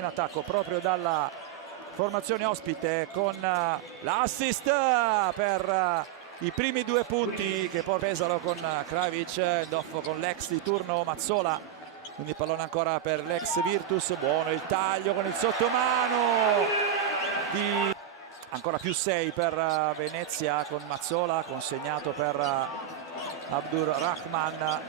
in attacco proprio dalla formazione ospite con l'assist per i primi 2 punti che poi pesano con Kravic, dopo con l'ex di turno Mazzola, quindi pallone ancora per l'ex Virtus. Buono il taglio con il sottomano di ancora più 6 per Venezia con Mazzola, consegnato per Abdurrahman.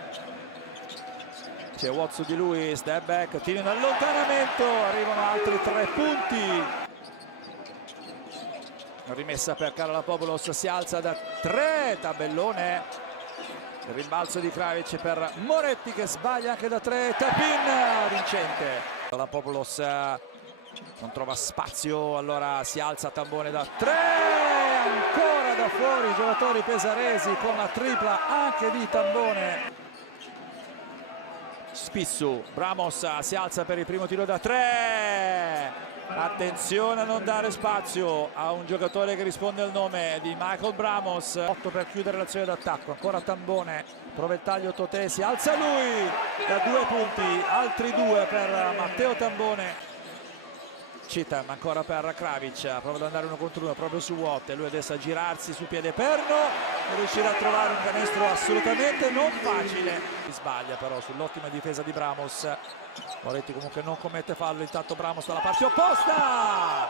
C'è Watt su di lui, step back, tiro in allontanamento, arrivano altri 3 punti. Rimessa per Karalapopoulos, si alza da 3, tabellone. Il rimbalzo di Kravic per Moretti che sbaglia anche da 3, tap-in vincente. Karalapopoulos non trova spazio, allora si alza Tambone da 3, ancora da fuori i giocatori pesaresi con la tripla anche di Tambone. Spissu, Bramos si alza per il primo tiro da 3. Attenzione a non dare spazio a un giocatore che risponde al nome di Michael Bramos. 8 per chiudere l'azione d'attacco, ancora Tambone, prova il taglio Totè, si alza lui da 2 punti, altri 2 per Matteo Tambone. Citam ancora per Kravic, prova ad andare 1 contro 1 proprio su Watt, e lui adesso a girarsi su piede perno e riuscirà a trovare un canestro assolutamente non facile. Sbaglia però sull'ottima difesa di Bramos. Moretti comunque non commette fallo, intanto Bramos dalla parte opposta,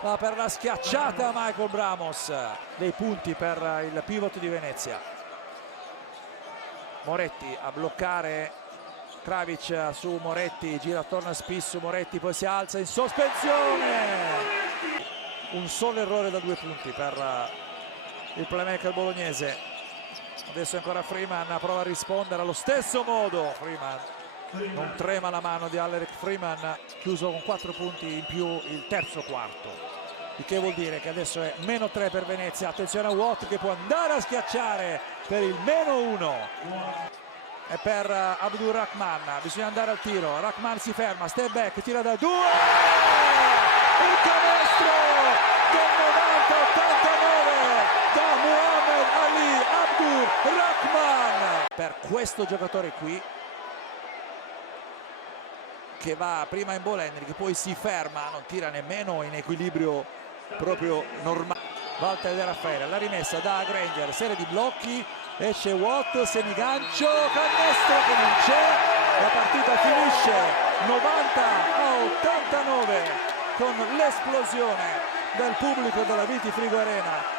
va per la schiacciata Michael Bramos. Dei punti per il pivot di Venezia. Moretti a bloccare Kravic su Moretti, gira attorno a Spissu, Moretti poi si alza in sospensione. Un solo errore da 2 punti per il playmaker bolognese. Adesso ancora Freeman, prova a rispondere allo stesso modo. Freeman, non trema la mano di Alaric Freeman, chiuso con 4 punti in più il terzo quarto. Il che vuol dire che adesso è -3 per Venezia. Attenzione a Watt che può andare a schiacciare per il -1. E per Abdurrahman bisogna andare al tiro. Rahman si ferma, step back, tira da 2. Il canestro del 90-89 da Muhammad Ali Abdurrahman. Per questo giocatore qui, che va prima in ball handling, che poi si ferma, non tira nemmeno in equilibrio proprio normale. Walter De Raffaele, la rimessa da Granger, serie di blocchi, esce Watt, semigancio, canestro che non c'è. La partita finisce 90-89 con l'esplosione del pubblico della Viti Frigo Arena.